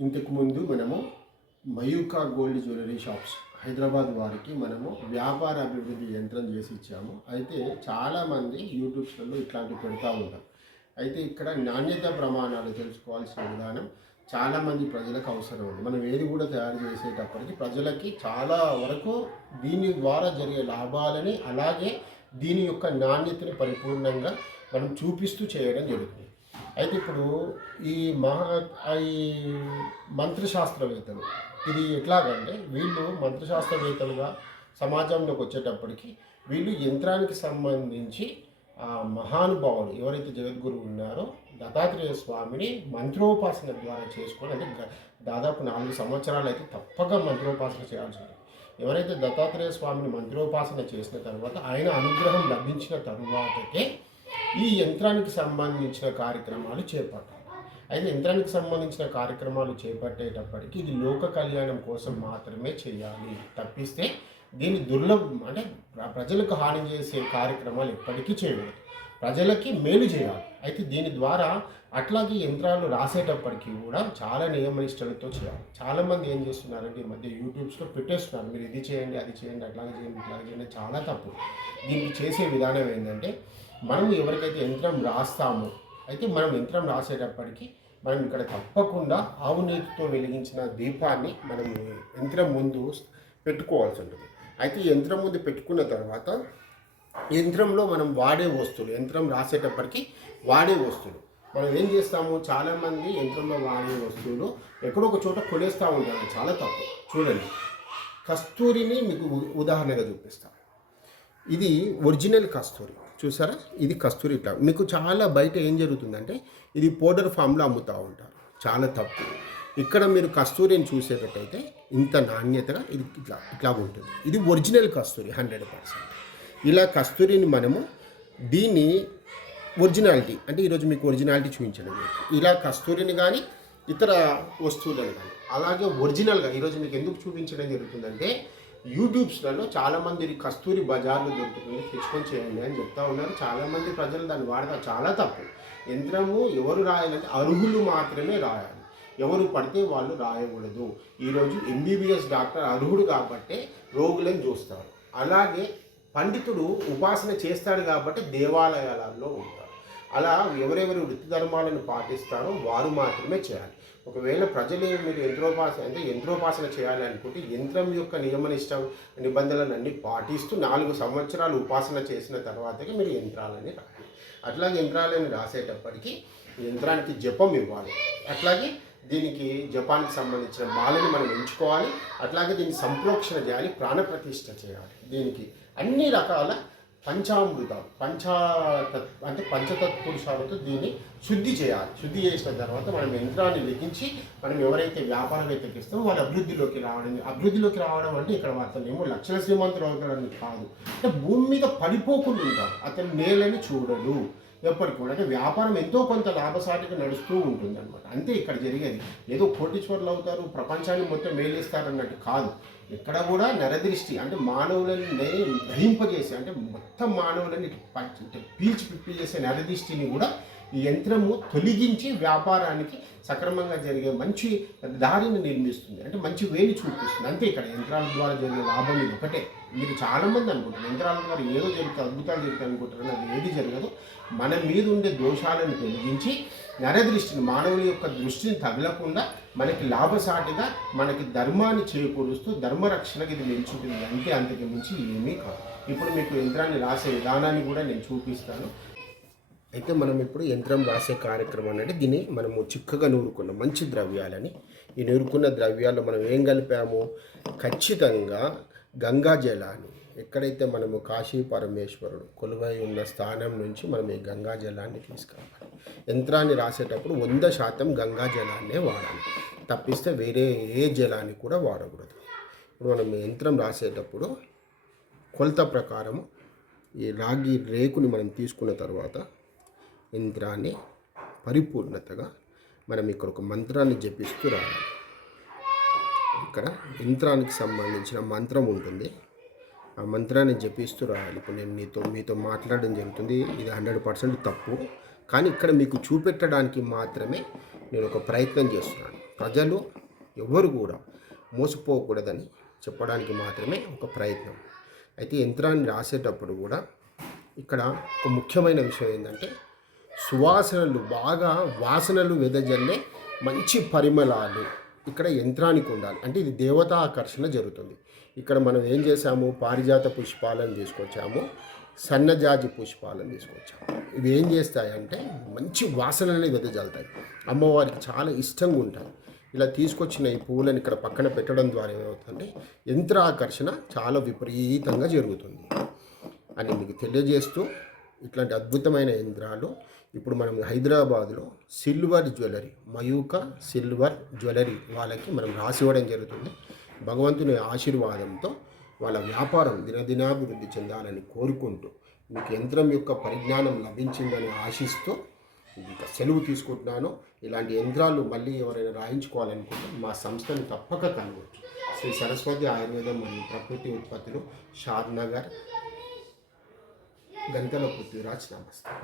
ఇంతకుముందు మనము Mayuka gold jewellery shops Hyderabad వారికి మనము వ్యాపార అభివృద్ధి యంత్రం చేసి ఇచ్చాము. అయితే చాలామంది యూట్యూబ్స్లలో ఇట్లాంటివి పెడతా ఉంటారు. అయితే ఇక్కడ నాణ్యత ప్రమాణాలు తెలుసుకోవాల్సిన విధానం చాలామంది ప్రజలకు అవసరం ఉంది. మనం ఏది కూడా తయారు చేసేటప్పటికి ప్రజలకి చాలా వరకు దీని ద్వారా జరిగే లాభాలని, అలాగే దీని యొక్క నాణ్యతని పరిపూర్ణంగా మనం చూపిస్తూ చేయడం జరుగుతుంది. అయితే ఇప్పుడు ఈ ఈ మంత్రశాస్త్రవేత్తలు ఇది ఎట్లాగంటే, వీళ్ళు మంత్రశాస్త్రవేత్తలుగా సమాజంలోకి వచ్చేటప్పటికి వీళ్ళు యంత్రానికి సంబంధించి మహానుభావులు ఎవరైతే జగద్గురువు ఉన్నారో దత్తాత్రేయ స్వామిని మంత్రోపాసన ద్వారా చేసుకొని, అంటే దాదాపు 4 సంవత్సరాలు అయితే తప్పక మంత్రోపాసన చేయాల్సి ఉంటుంది. ఎవరైతే దత్తాత్రేయ స్వామిని మంత్రోపాసన చేసిన తర్వాత ఆయన అనుగ్రహం లభించిన తరువాతకే ఈ యంత్రానికి సంబంధించిన కార్యక్రమాలు చేపట్టాలి. అయితే యంత్రానికి సంబంధించిన కార్యక్రమాలు చేపట్టేటప్పటికి ఇది లోక కళ్యాణం కోసం మాత్రమే చేయాలి. తప్పిస్తే దీన్ని దుర్లభం, అంటే ప్రజలకు హాని చేసే కార్యక్రమాలు ఎప్పటికీ చేయకూడదు. ప్రజలకి మేలు చేయాలి. అయితే దీని ద్వారా అట్లాగే యంత్రాలు రాసేటప్పటికీ కూడా చాలా నియమనిష్టలతో చేయాలి. చాలామంది ఏం చేస్తున్నారంటే ఈ మధ్య యూట్యూబ్స్లో పెట్టేస్తున్నారు, మీరు ఇది చేయండి, అది చేయండి, అట్లాగే చేయండి, ఇట్లాగే చేయండి. చాలా తప్పు. దీనికి చేసే విధానం ఏంటంటే, మనం ఎవరికైతే యంత్రం రాస్తామో, అయితే మనం యంత్రం రాసేటప్పటికి మనం ఇక్కడ తప్పకుండా ఆవు నీటితో వెలిగించిన దీపాన్ని మనం యంత్రం ముందు పెట్టుకోవాల్సి ఉంటుంది. అయితే యంత్రం ముందు పెట్టుకున్న తర్వాత యంత్రంలో మనం వాడే వస్తువులు, యంత్రం రాసేటప్పటికి వాడే వస్తువులు మనం ఏం చేస్తాము, చాలామంది యంత్రంలో వాడే వస్తువులు ఎక్కడో ఒక చోట కొనేస్తూ ఉంటారు. చాలా తప్పు. చూడండి, కస్తూరిని మీకు ఉదాహరణగా చూపిస్తాను. ఇది ఒరిజినల్ కస్తూరి, చూసారా? ఇది కస్తూరి. ఇట్లా మీకు చాలా బయట ఏం జరుగుతుందంటే ఇది పౌడర్ ఫామ్లో అమ్ముతూ ఉంటారు. చాలా తప్పు. ఇక్కడ మీరు కస్తూరిని చూసేటట్టయితే ఇంత నాణ్యతగా ఇది ఇట్లా ఉంటుంది. ఇది ఒరిజినల్ కస్తూరి 100%. ఇలా కస్తూరిని మనము దీన్ని ఒరిజినాలిటీ, అంటే ఈరోజు మీకు ఒరిజినాలిటీ చూపించడం, ఇలా కస్తూరిని కానీ ఇతర వస్తువులను కానీ అలాగే ఒరిజినల్గా ఈరోజు మీకు ఎందుకు చూపించడం జరుగుతుందంటే, యూట్యూబ్స్లలో చాలామంది కస్తూరి బజార్లు దొరుకుతుంది, తెచ్చుకొని చేయండి అని చెప్తా ఉన్నారు. చాలామంది ప్రజలు దాన్ని వాడతారు. చాలా తప్పు. యంత్రము ఎవరు రాయాలంటే అర్హులు మాత్రమే రాయాలి. ఎవరు పడితే వాళ్ళు రాయకూడదు. ఈరోజు ఎంబీబీఎస్ డాక్టర్ అర్హుడు కాబట్టే రోగులను చూస్తారు. అలాగే పండితుడు ఉపాసన చేస్తాడు కాబట్టి దేవాలయాలలో ఉంటారు. అలా ఎవరెవరు వృత్తి ధర్మాలను పాటిస్తారో వారు మాత్రమే చేయాలి. ఒకవేళ ప్రజలు మీరు యంత్రోపాసన చేయాలి అనుకుంటే యంత్రం యొక్క నియమనిష్ట నిబంధనలన్నీ పాటిస్తూ 4 సంవత్సరాలు ఉపాసన చేసిన తర్వాతకి మీరు యంత్రాలని రాయాలి. అట్లాగే యంత్రాలను రాసేటప్పటికి యంత్రానికి జపం ఇవ్వాలి. అట్లాగే దీనికి జపానికి సంబంధించిన మాలని మనం ఎంచుకోవాలి. అట్లాగే దీన్ని సంప్రోక్షణ చేయాలి, ప్రాణప్రతిష్ఠ చేయాలి. దీనికి అన్ని రకాల పంచామృతాలు అంటే పంచతత్పురుషాలతో దీన్ని శుద్ధి చేయాలి. శుద్ధి చేసిన తర్వాత మనం యంత్రాన్ని లెక్కించి మనం ఎవరైతే వ్యాపారవేత్తకి ఇస్తామో వాళ్ళు అభివృద్ధిలోకి రావడం అంటే ఇక్కడ అతను ఏమో లక్షల శ్రీమంతులు అవుతాడని కాదు, అంటే భూమి మీద పడిపోకుండా ఉంటాడు. అతను నేలని చూడడు ఎప్పటికి కూడా. అంటే వ్యాపారం ఎంతో కొంత లాభసాటిగా నడుస్తూ ఉంటుంది అనమాట. అంతే ఇక్కడ జరిగేది. ఏదో కోటీశ్వరులు అవుతారు, ప్రపంచాన్ని మొత్తం మేలేస్తారన్నట్టు కాదు. ఇక్కడ కూడా నరదృష్టి, అంటే మానవులని గ్రహింపజేసి, అంటే మొత్తం మానవులని పీల్చి పిప్పి చేసే నరదృష్టిని కూడా ఈ యంత్రము తొలగించి వ్యాపారానికి సక్రమంగా జరిగే మంచి దారిని నిర్మిస్తుంది, అంటే మంచి వేలు చూపిస్తుంది. అంతే ఇక్కడ యంత్రాల ద్వారా జరిగే లాభం ఇది ఒకటే. మీరు చాలామంది అనుకుంటారు యంత్రాల ద్వారా ఏదో జరుగుతుంది, అద్భుతాలు జరుగుతాయి అనుకుంటారు. అది ఏది జరగదు. మన మీద ఉండే దోషాలను తొలగించి నరదృష్టిని, మానవుని యొక్క దృష్టిని తగలకుండా మనకి లాభసాటిగా మనకి ధర్మాన్ని చేకూరుస్తూ ధర్మరక్షణకి ఇది నిలుచుంటుంది. అంతే, అంతకు మించి ఏమీ కాదు. ఇప్పుడు మీకు యంత్రాన్ని రాసే విధానాన్ని కూడా నేను చూపిస్తాను. అయితే మనం ఇప్పుడు యంత్రం రాసే కార్యక్రమం అంటే దీన్ని మనము చిక్కగా నూరుకున్న మంచి ద్రవ్యాలని, ఈ నూరుకున్న ద్రవ్యాల్లో మనం ఏం కలిపాము, ఖచ్చితంగా గంగా జలాన్ని, ఎక్కడైతే మనము కాశీ పరమేశ్వరుడు కొలువై ఉన్న స్థానం నుంచి మనం ఈ గంగా జలాన్ని తీసుకురావాలి. యంత్రాన్ని రాసేటప్పుడు 100% గంగా జలాన్నే వాడాలి. తప్పిస్తే వేరే ఏ జలాన్ని కూడా వాడకూడదు. ఇప్పుడు మనం యంత్రం రాసేటప్పుడు కొలత ప్రకారము ఈ రాగి రేకుని మనం తీసుకున్న తర్వాత యంత్రాన్ని పరిపూర్ణతగా మనం ఇక్కడ ఒక మంత్రాన్ని జపిస్తూ రావాలి. ఇక్కడ యంత్రానికి సంబంధించిన మంత్రం ఉంటుంది, ఆ మంత్రాన్ని జపిస్తూ రాయాలి. ఇప్పుడు నేను మీతో మాట్లాడడం జరుగుతుంది. ఇది 100% తప్పు, కానీ ఇక్కడ మీకు చూపెట్టడానికి మాత్రమే నేను ఒక ప్రయత్నం చేస్తున్నాను. ప్రజలు ఎవ్వరు కూడా మోసపోకూడదని చెప్పడానికి మాత్రమే ఒక ప్రయత్నం. అయితే యంత్రాన్ని రాసేటప్పుడు కూడా ఇక్కడ ఒక ముఖ్యమైన విషయం ఏంటంటే సువాసనలు బాగా వాసనలు వెదజల్లే మంచి పరిమళాలు ఇక్కడ యంత్రానికి ఉండాలి. అంటే ఇది దేవతా ఆకర్షణ జరుగుతుంది. ఇక్కడ మనం ఏం చేసాము, పారిజాత పుష్పాలను తీసుకొచ్చాము, సన్నజాజి పుష్పాలను తీసుకొచ్చాము. ఇవి ఏం చేస్తాయంటే మంచి వాసనల్ని వెదజల్లుతాయి, అమ్మవారికి చాలా ఇష్టంగా ఉంటాయి. ఇలా తీసుకొచ్చిన ఈ పువ్వులను ఇక్కడ పక్కన పెట్టడం ద్వారా ఏమవుతుందంటే యంత్ర ఆకర్షణ చాలా విపరీతంగా జరుగుతుంది అని మీకు తెలియజేస్తూ, ఇట్లాంటి అద్భుతమైన యంత్రాలు ఇప్పుడు మనం హైదరాబాద్లో silver jewellery, Mayuka silver jewellery వాళ్ళకి మనం రాసివ్వడం జరుగుతుంది. భగవంతుని ఆశీర్వాదంతో వాళ్ళ వ్యాపారం దినదినాభివృద్ధి చెందాలని కోరుకుంటూ, మీకు యంత్రం యొక్క పరిజ్ఞానం లభించిందని ఆశిస్తూ ఇంకా సెలవు తీసుకుంటున్నాను. ఇలాంటి యంత్రాలు మళ్ళీ ఎవరైనా రాయించుకోవాలనుకుంటే మా సంస్థను తప్పక కనుగొచ్చు. శ్రీ సరస్వతి ఆయుర్వేదం మరియు ప్రకృతి ఉత్పత్తులు, షాద్ నగర్, గంటల పృథ్వీరాజ్. నమస్తే.